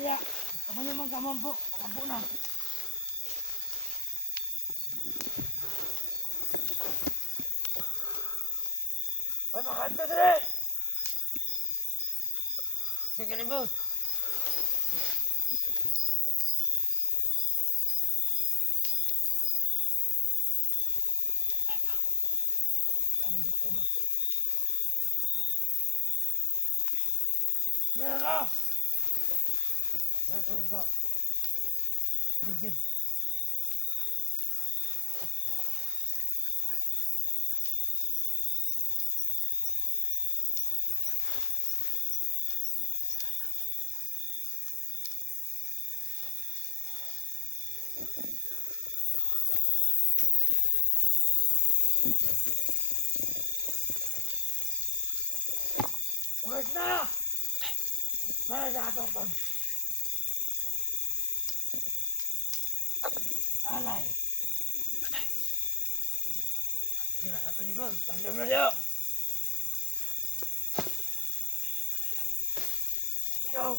Kaya, kamo naman kamampo. Kamampo na. Ay, makanto dali! Sige ni boss. Yan ka! Nasaan ka? Bibig. Oras na! Para sa atong pag... Alay! Patay! Sira na ito ni boss. Tandem na diyo! Ikaw!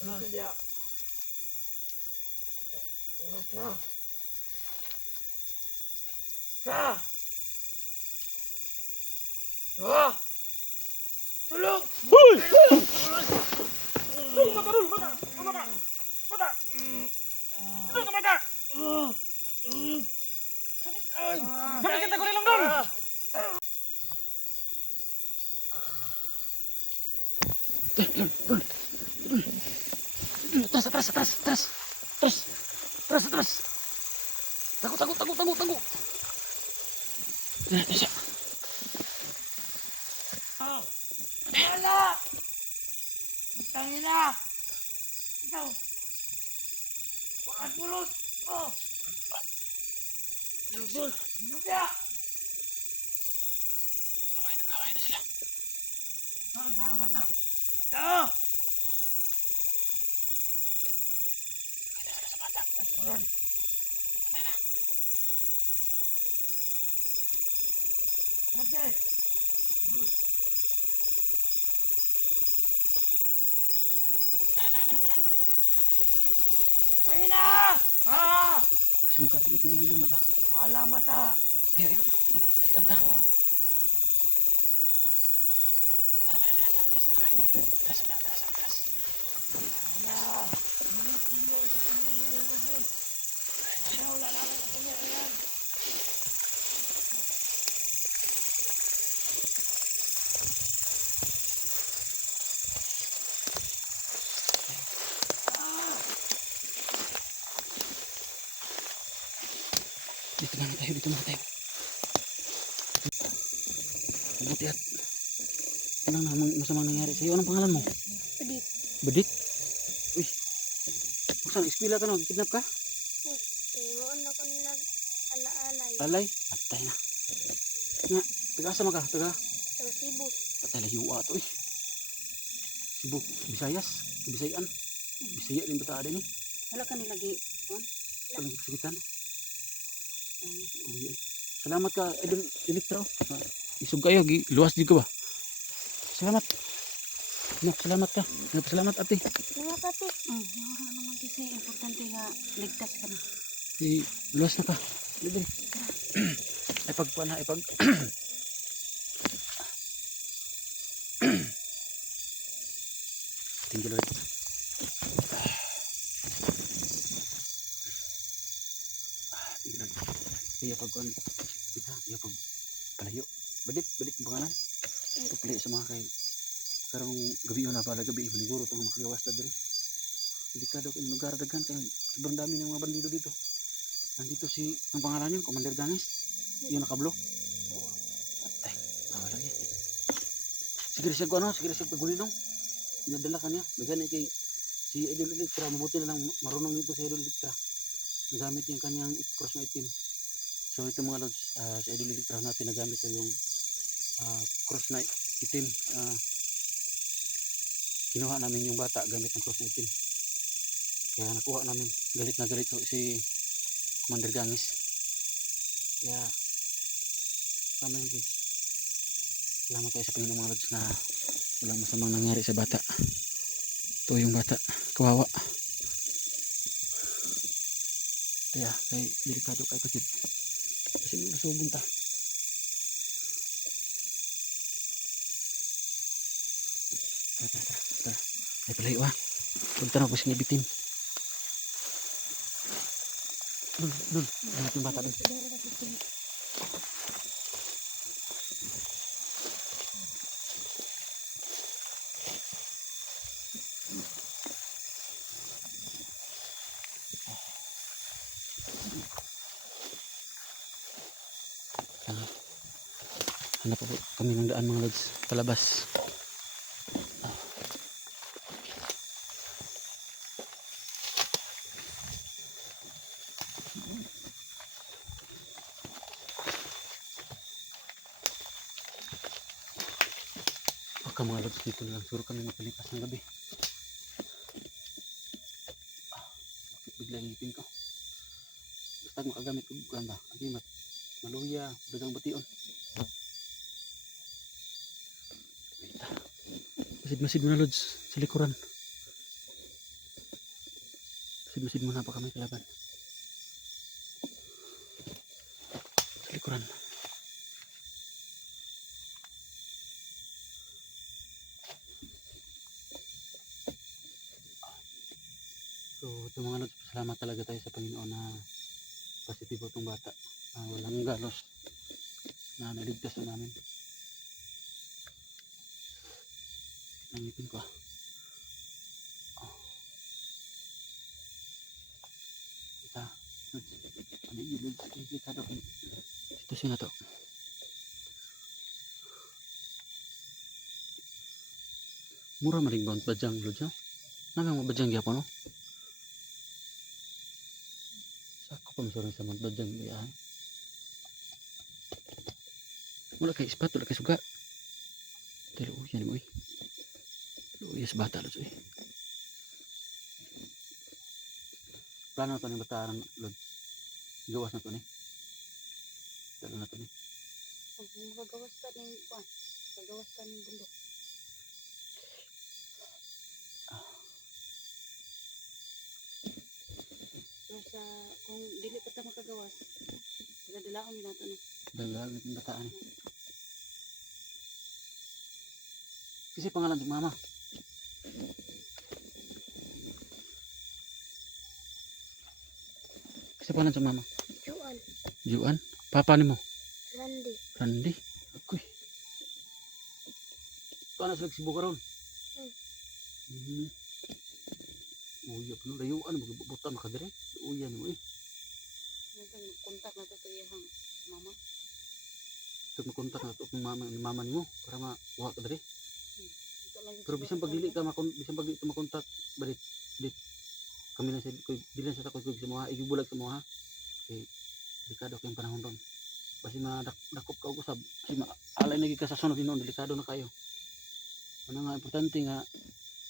Ano na diyo? Oras na! Sa! Dua! Tulong! Hoy! Tulong! Bata! Bata! Bata! Bata! Tulong ka bata! Bakit kita ko nilang doon? Atras. Tanggo. Siya. Wala! Tangin na! Ikaw! Bakit bulot? Oh! Lubos! Lubya! Kaway na sila. Saan tayo ba ito? Ito! Kaya na sa bata. Ang turon! Patay na. Mati! Lubos! Tangin na! Ah! Kasi mukha ito ulilong na ba? Wala mata! Ayo. Kita ta. Atras. Wala! Hindi sino sa pamilya yung lubos! Wala namin na pamilya yan! Dito muna tayo. Mabuti at anong masamang nangyari sa'yo? Anong pangalan mo? Pedit. Bedik? Uy. Saan? Eskwela ka no? Kidnap ka? Tinuon ako nila ala-alay. Alay? Atay na. Nga, taga-asa ka? Taga? Sa Cebu. Patay layuwa to eh. Cebu, Visayas, Bisayan. Bisaya din bata ada ni. Wala ka nilagi. Paling kesulitan. Uy. Salamat ka, Idol Electro. Isog kayo, luwas juga ba? Salamat. Salamat ka. Salamat ate. Salamat ate. Wala naman kasi importante nga ligtas ka na. Luwas na ka. Dali. Ay pagpuan na, Thank you Lord. Thank you Lord. Iya pagpuan. Iya pag palayo. Balik ang pangalan. Ito pala sa mga kay karong gabi na pala gabi maniguro itong makagawas na dito. Delikado kayong lugar daghan kay sobrang dami ng mga bandido dito. Nandito ang pangalan niyo, Commander Ganis. Yung nakablo. Patay. Tawa lagi. Sige siya pagulilong. Inadala ka niya. Bagay kay si Idol Electra. Mabuti na lang marunong dito si Idol Electra. Nagamit niya kanyang cross na itim. So ito mga lods, sa Idol Electra natin nagamit yung cross na itim. Kinuha namin yung bata gamit ng cross na itim. Kaya nakuha namin. Galit na galit si Commander Gangis. Kaya sama yung lods. Salamat tayo sa Panginoon mga lods na walang masamang nangyari sa bata. Ito yung bata. Kawawa. Kaya, kay delikado kay kasi. Kasi nasubon ta. Tara. Ay palayo ah. Punta na po siyang ibitin. Dun. Hanap yung bata dun. Hanap po kami ng daan mga lods. Palabas. Baka mga lods dito lang. Suro kami mapalipas ng gabi. Bakit bigla ngipin ko? Basta makagamit ko bukan ba? Agimat. Maluya. Dagang bation. Masid muna lods. Sa likuran. Masid muna pa kami kalaban. Sa likuran. So ito mga lods. Salamat talaga tayo sa Panginoon na positibo itong bata. Walang galos na naligtas na namin. Nangipin ko ah. Kita. Ano yun lods? Delikado. Sitwasyon na to. Mura maling bound badyang lods no? Nagang badyang gyapon no? Sako pa masurang sa mount badyang biyahan. Wala kay ispat, wala kay suga. Pero yan mo eh. Luyas bata lods eh. Plano na to ni bata lods. Gawas na to ni. Dalo na to ni. Magagawas ka ng buwan. Magagawas ka ng bundok. Pero sa, kung dili pa ta makagawas, dala-dalaon nila ito ni. Dalaga ng bataan eh. Kasi pangalan ng mama. Kasi pangalan sa mama. Juan. Juan. Papa ni mo. Randy. Randy. Akoy. Paano sila si Bukaron? Uya pa nung layuan. Magbubutan makadire. Uya ni mo eh. Kontak na to iyang mama. Ito makontak na ito ng mama ni mo. Para makuha ka dere. Ito lang Pero bisan pag dili ka makontak. Balit. Kami lang sa bilang sa takoy ko sa mga igibulag sa mga ha. Kay delikado kayong panahon ron. Basi madakop ka og usab. Kasi alay na gid ka sa sunod noon, delikado na kayo. Ano nga importante nga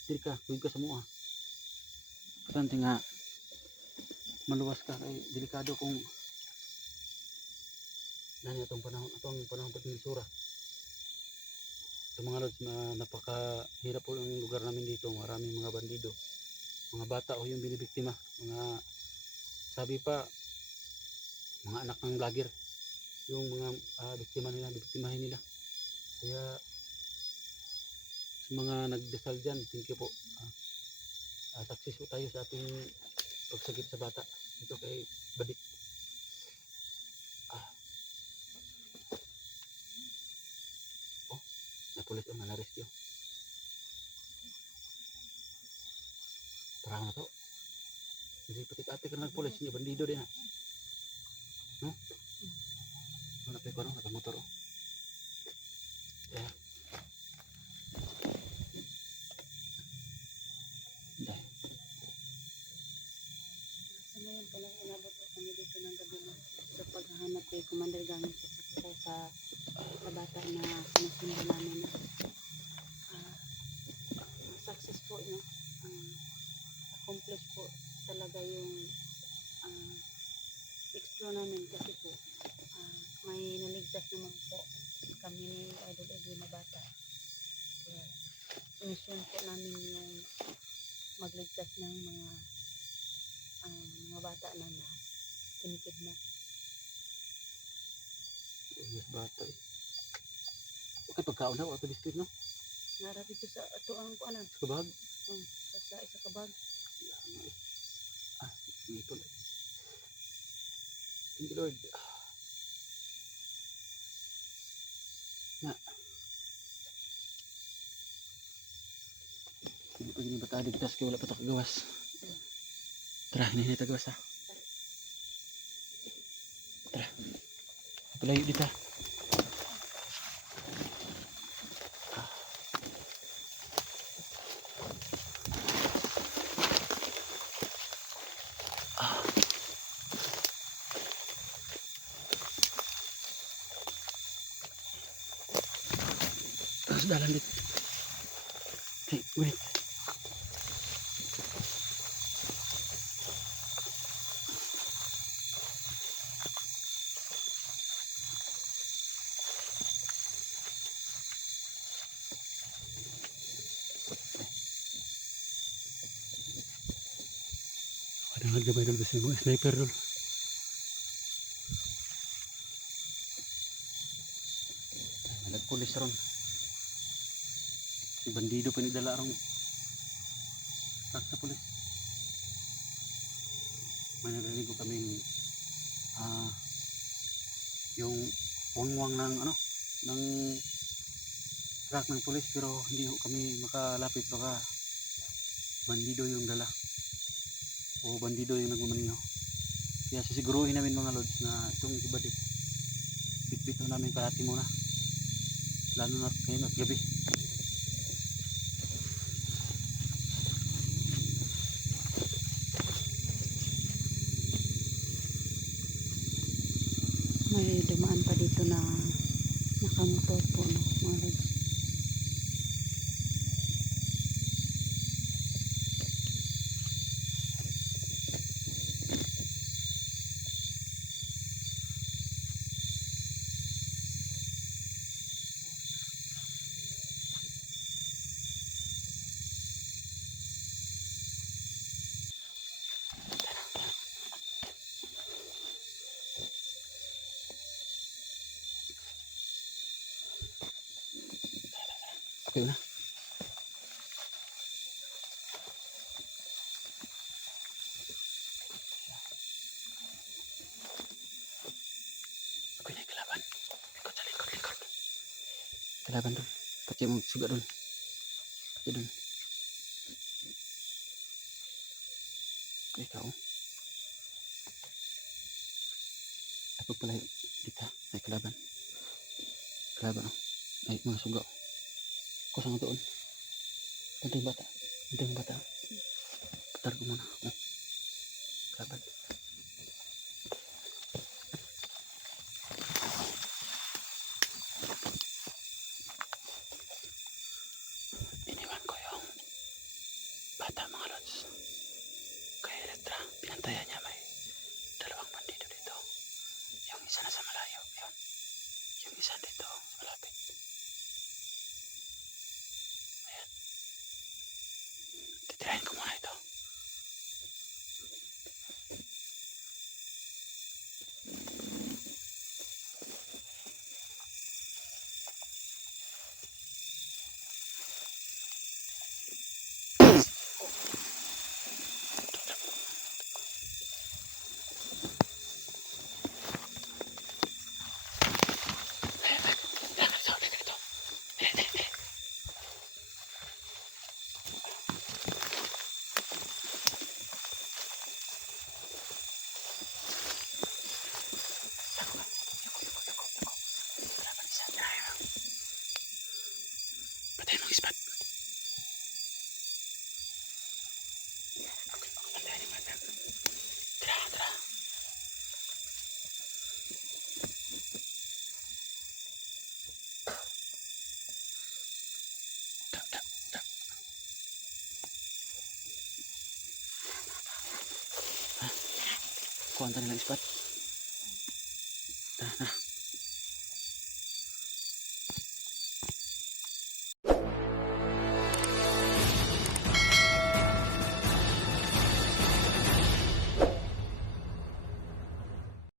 dili ka kuig ka sa mua. Importante nga maluwas ka kay delikado kung nani atong panahon pagmisura. Ito mga lods, napakahirap po yung lugar namin dito. Maraming mga bandido. Mga bata o yung binibiktima. Sabi pa, mga anak ng vlogger. Yung mga biktima nila, bibiktimahin nila. Kaya sa mga nagdasal dyan, thank you po. Success po tayo sa ating pagsagip sa bata. Ito kay Badik. Napulis ang na-rescue. Parang na to. Kasi pati-ati ka nagpulis niya, bandido din ha. No? Wala pa ko no, nakamotor o. Yeah. Dahil. Sa ngayon pala inabot po kami dito ng gabi na sa paghahanap kay Commander Gamit sa bata na sinusundan namin na success po no. Accomplish po talaga yung explore namin kasi po may naligtas naman po kami ni Idol Edwin na bata. Kaya mission po namin yung magligtas ng mga bata na kinikidnap. Mas bata eh. Okay, pagkaon na, ato biscuit no? Nara dito sa ato ang kuanan. Sa kabag. Sa isa ka bag. Ah, ito lang. Thank you Lord. Na. Hindi pa gini bata ligtas kaya wala pa ito kagawas. Tara, hindi tagawas ha. Tara. Palayo dito. Terus dalam dit. Hey, wait. Kadang gamay dulu besi mo, sniper dulu. Nagpulis ron. Si bandido pinidala rong tak sa pulis. May narinig ko kaming yung wangwang ng ng truck ng pulis pero hindi kami makalapit, baka bandido yung dala o bandido yung nagmamanyo. Kaya sisiguruhin namin mga lods na itong ibadit bitbit namin parati muna, lalo na ngayon at gabi. May dumaan pa dito na nakamotor po, no, mga lods. Okay na. Okay na kalaban. Likod sa likod. Kalaban doon. Pati mo suga doon. Pati doon. Okay, ikaw. Ako pala dito. Ay kalaban. Kalaban oh. Ay mga suga. Kusang doon. Pantay bata. Pantay bata. Patar ko muna. Oh. Kalaban. Iniwan ko yung bata mga lods. Kay Elektra. Pinantayan niya, may dalawang bandido dito. Yung isa na sa malayo. Yun. Yung isa dito sa malapit. Ayan. Titirahin ko muna ito. Patay mong ispat. Patay ni bata. Tara. Da. Kuha nila ispat.